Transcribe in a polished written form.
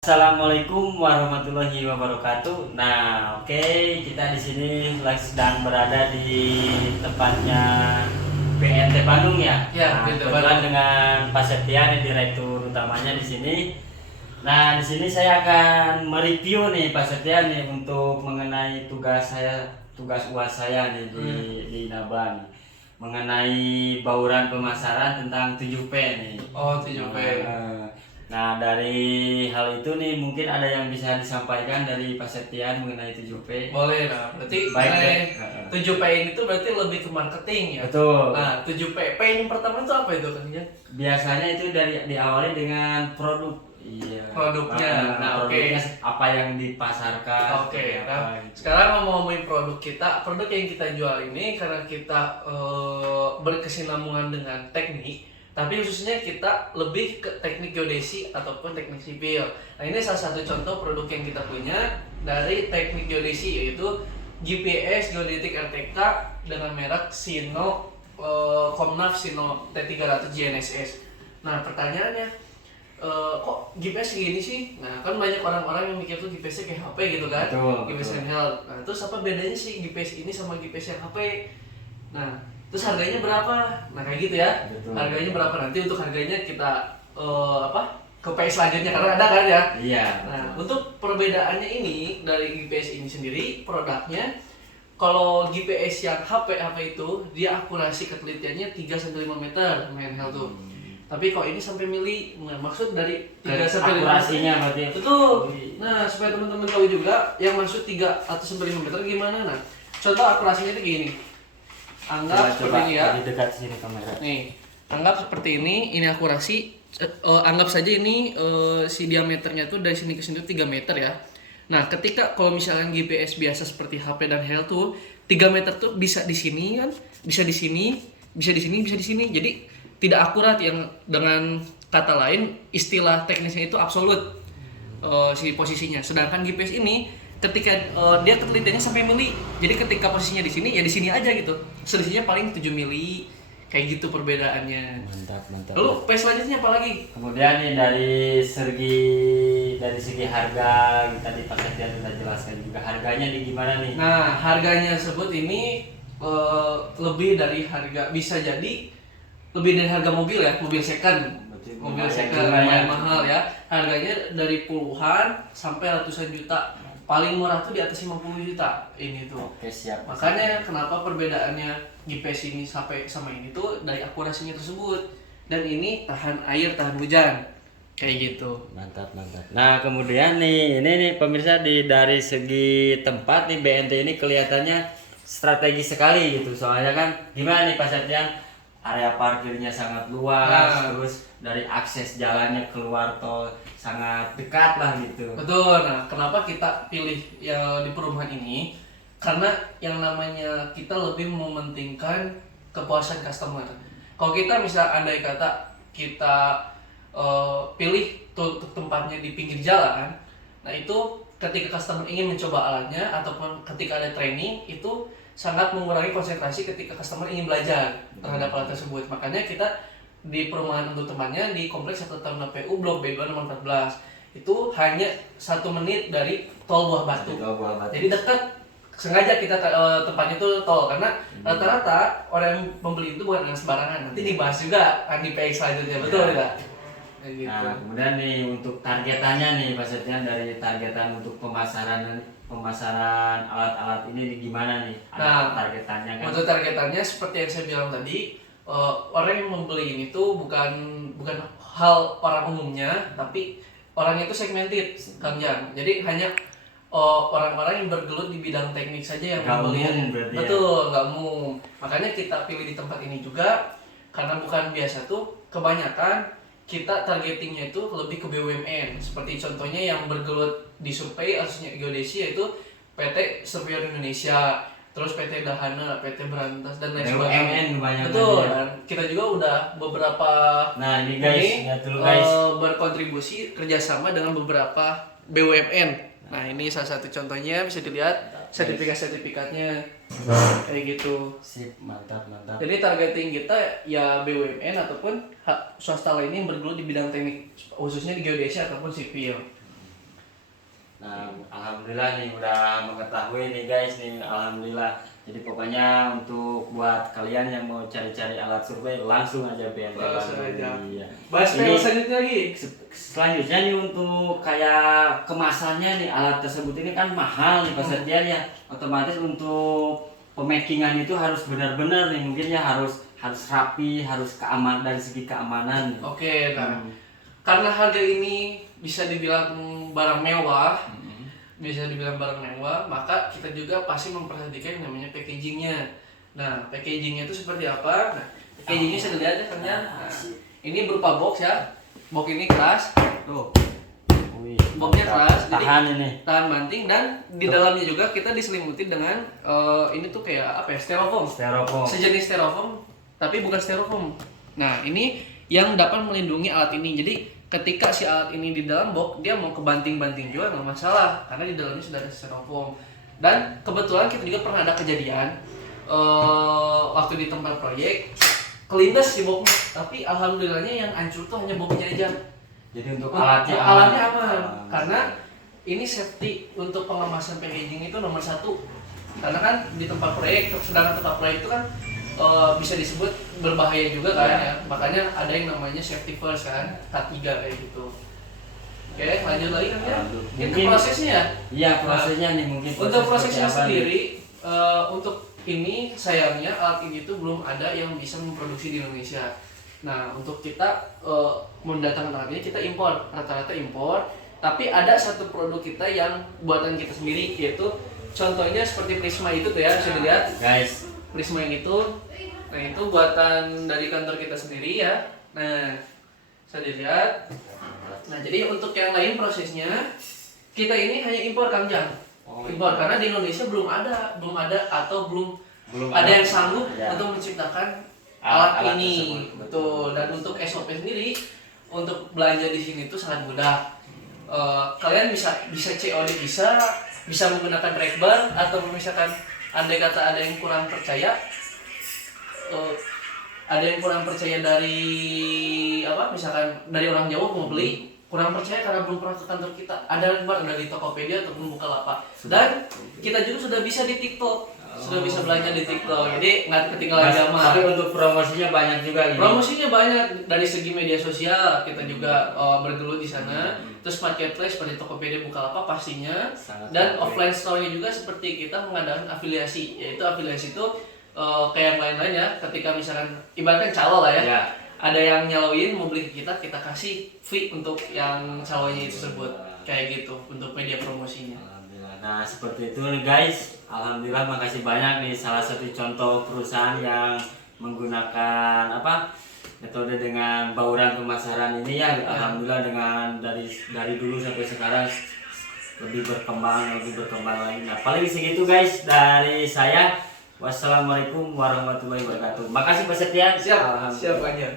Assalamualaikum warahmatullahi wabarakatuh. Nah, oke, kita di sini lagi sedang berada di tempatnya BNT Bandung ya. Ya, Nah, BNT kebetulan Bandung. dengan Pak Septian, direktur utamanya di sini. Nah, di sini saya akan mereview nih Pak Septian nih untuk mengenai tugas UAS saya nih di Naba nih. Mengenai bauran pemasaran tentang 7P nih. Oh, 7P. Nah, dari hal itu nih mungkin ada yang bisa disampaikan dari Pak Septian mengenai 7P. Boleh lah. Berarti Baik, mengenai baik. 7P ini tuh berarti lebih ke marketing ya. Betul. Nah, 7P. P yang pertama itu apa itu kan ya? Biasanya itu diawali dengan produk. Iya. Produknya. Nah, produknya apa yang dipasarkan. Oke. seperti Nah, apa gitu. sekarang ngomongin produk kita, produk yang kita jual ini karena kita berkesinambungan dengan teknik, tapi khususnya kita lebih ke teknik geodesi ataupun teknik sipil. Nah, ini salah satu contoh produk yang kita punya dari teknik geodesi, yaitu GPS Geodetik RTK dengan merek Sino Komnav Sino T300 GNSS. Nah, pertanyaannya, kok GPS gini sih? Nah, kan banyak orang-orang yang mikir tuh GPS-nya kayak HP gitu kan. Betul, GPS betul. handheld. Nah, terus apa bedanya sih GPS ini sama GPS yang HP? Nah, terus harganya berapa? Nah, kayak gitu ya. Betul. Harganya berapa, nanti untuk harganya kita ke PS selanjutnya karena ada kan ya. Iya. Nah, Betul. untuk perbedaannya ini dari GPS ini sendiri, produknya kalau GPS yang HP itu dia akurasi ketelitiannya 3 sampai 5 meter handheld tuh. Tapi kalau ini sampai mili, nah, maksud dari 3 sampai 5 akurasinya meter. berarti. Betul. Nah, supaya teman-teman tahu juga yang maksud 3 atau sampai 5 meter gimana. Nah, contoh akurasinya itu gini. Anggap seperti ini ya. Di dekat sini kamera. Nih, anggap seperti ini akurasi. Anggap saja ini si diameternya tuh dari sini ke sini tuh 3 meter ya. Nah, ketika kalau misalkan GPS biasa seperti HP dan HEL tuh 3 meter tuh bisa di sini kan, bisa di sini, bisa di sini, bisa di sini. Jadi tidak akurat, yang dengan kata lain istilah teknisnya itu absolut si posisinya. Sedangkan GPS ini ketika dia ketelitiannya sampai mili. Jadi ketika posisinya di sini ya di sini aja gitu. Selisihnya paling 7 mili. Kayak gitu perbedaannya. Mantap, mantap. Lalu selanjutnya apa lagi? Kemudian nih dari segi harga tadi Pak Septian sudah jelaskan juga harganya nih gimana nih? Nah, harganya sebut ini lebih dari harga, bisa jadi lebih dari harga mobil ya, mobil second. Mobil second lumayan mahal ya. Harganya dari puluhan sampai ratusan juta. Paling murah tuh di atas 50 juta ini tuh. Oke, siap. Makanya kenapa perbedaannya GPS ini sampai sama ini tuh dari akurasinya tersebut. Dan ini tahan air, tahan hujan. Kayak gitu. Mantap, mantap. Nah, kemudian nih, ini nih pemirsa dari segi tempat nih BNT ini kelihatannya strategis sekali gitu. Soalnya kan gimana nih Pak Septian? Area parkirnya sangat luas, Nah. terus dari akses jalannya keluar tol sangat dekat lah gitu. Betul. Nah, kenapa kita pilih ya di perumahan ini? Karena yang namanya kita lebih mementingkan kepuasan customer. Kalau kita misal andai kata kita pilih tuh tempatnya di pinggir jalan, nah itu ketika customer ingin mencoba alatnya ataupun ketika ada training itu sangat mengurangi konsentrasi ketika customer ingin belajar terhadap alat tersebut. Makanya kita di perumahan untuk temannya di kompleks 1 Taruna PU Blok B2 nomor 14 itu hanya 1 menit dari tol Buah Batu. Jadi dekat, sengaja kita tempatnya itu tol karena rata-rata orang yang membeli itu bukan dengan sembarangan. Nanti dibahas juga kan di PX selanjutnya, betul tidak? Gitu. Nah, kemudian nih untuk targetannya nih Pak Septian, dari targetan untuk pemasaran alat-alat ini nih gimana nih? Ada targetannya kan? Untuk targetannya seperti yang saya bilang tadi, orang yang membeli ini tuh bukan hal orang umumnya, tapi orang itu segmented, Kang Jan. Jadi hanya orang-orang yang bergelut di bidang teknik saja yang membeli. Betul, nggak umum. Makanya kita pilih di tempat ini juga karena bukan biasa tuh, kebanyakan kita targetingnya itu lebih ke BUMN. Seperti contohnya yang bergelut di survei khususnya geodesi yaitu PT Surveyor Indonesia, terus PT Dahana, PT Berantas dan lain sebagainya. Betul. Dan kita juga udah beberapa ini guys, berkontribusi kerjasama dengan beberapa BUMN. Nah, ini salah satu contohnya, bisa dilihat sertifikatnya kayak gitu. Sip, mantap. Jadi targeting kita ya BUMN ataupun swasta lainnya yang bergelut di bidang teknik, khususnya di geodesi ataupun sipil. Nah, alhamdulillah nih udah mengetahui nih guys nih, alhamdulillah. Jadi pokoknya untuk buat kalian yang mau cari-cari alat survei langsung aja BNP Langsung Bandung. aja. Iya. Bahas Ini selanjutnya lagi. selanjutnya nih untuk kayak kemasannya nih, alat tersebut ini kan mahal nih Pak Septian ya. Otomatis untuk pemakingan itu harus benar-benar nih, mungkin ya harus rapi, harus keaman dari segi keamanan. Oke, nah karena harga ini bisa dibilang barang mewah, maka kita juga pasti memperhatikan yang namanya packagingnya. Nah, packagingnya itu seperti apa? Nah, packagingnya bisa dilihat ya kan ya. Nah, ini berupa box ya. Box ini keras. Tuh. Wih, Boxnya keras, jadi tahan ini. tahan banting, dan di dalamnya juga kita diselimuti dengan ini tuh kayak apa ya? Styrofoam. Styrofoam. Sejenis styrofoam, tapi bukan styrofoam. Nah, ini yang dapat melindungi alat ini. Jadi ketika si alat ini di dalam box, dia mau kebanting-banting juga nggak masalah, karena di dalamnya sudah ada styrofoam. Dan kebetulan kita juga pernah ada kejadian waktu di tempat proyek kelindes di boxnya, tapi alhamdulillahnya yang hancur tuh hanya boxnya aja. Jadi untuk alatnya aman, karena ini safety untuk pengemasan packaging itu nomor satu. Karena kan di tempat proyek, sedangkan tempat proyek itu kan bisa disebut berbahaya juga kan ya. Makanya ada yang namanya safety first kan, K3 kayak gitu. Oke, lanjut lagi kan ya. Itu prosesnya ya? Iya, prosesnya nih mungkin. Untuk prosesnya sendiri, untuk ini sayangnya alat ini tuh belum ada yang bisa memproduksi di Indonesia. Nah, untuk kita mendatangkan alat ini kita impor, rata-rata impor. Tapi ada satu produk kita yang buatan kita sendiri, yaitu contohnya seperti Prisma itu tuh ya, bisa dilihat. Guys, Prisma yang itu, nah itu buatan dari kantor kita sendiri ya. Nah, bisa dilihat. Nah, jadi untuk yang lain prosesnya kita ini hanya impor Kang Jang. Impor karena di Indonesia belum ada atau belum ada yang sanggup ya untuk menciptakan alat ini. tersebut. Betul. Dan untuk SOP sendiri untuk belanja di sini itu sangat mudah. Kalian bisa COD, bisa menggunakan Rekbar, atau misalkan andai kata ada yang kurang percaya, dari apa, misalkan dari orang Jawa mau beli, kurang percaya karena belum pernah ke kantor kita, ada Rekbar, ada di Tokopedia ataupun Bukalapak, dan kita juga sudah bisa di TikTok, sudah bisa belanja di TikTok, jadi nggak ketinggalan zaman. Tapi untuk promosinya banyak juga. Promosinya banyak dari segi media sosial, kita juga bergelut di sana. Terus marketplace seperti Tokopedia, Bukalapak pastinya. Dan offline store-nya juga seperti kita mengadakan afiliasi, yaitu afiliasi itu kayak yang lain-lain ya. Ketika misalkan ibaratkan calo lah ya, ada yang nyaloin mau beli ke kita kasih fee untuk yang calonya itu tersebut, kayak gitu untuk media promosinya. Nah, seperti itu nih guys. Alhamdulillah, makasih banyak nih, salah satu contoh perusahaan yang menggunakan metode dengan bauran pemasaran ini ya. Alhamdulillah, dengan dari dulu sampai sekarang lebih berkembang lagi. Nah, paling segitu guys dari saya. Wassalamualaikum warahmatullahi wabarakatuh. Makasih Pak Septian. Siap aja.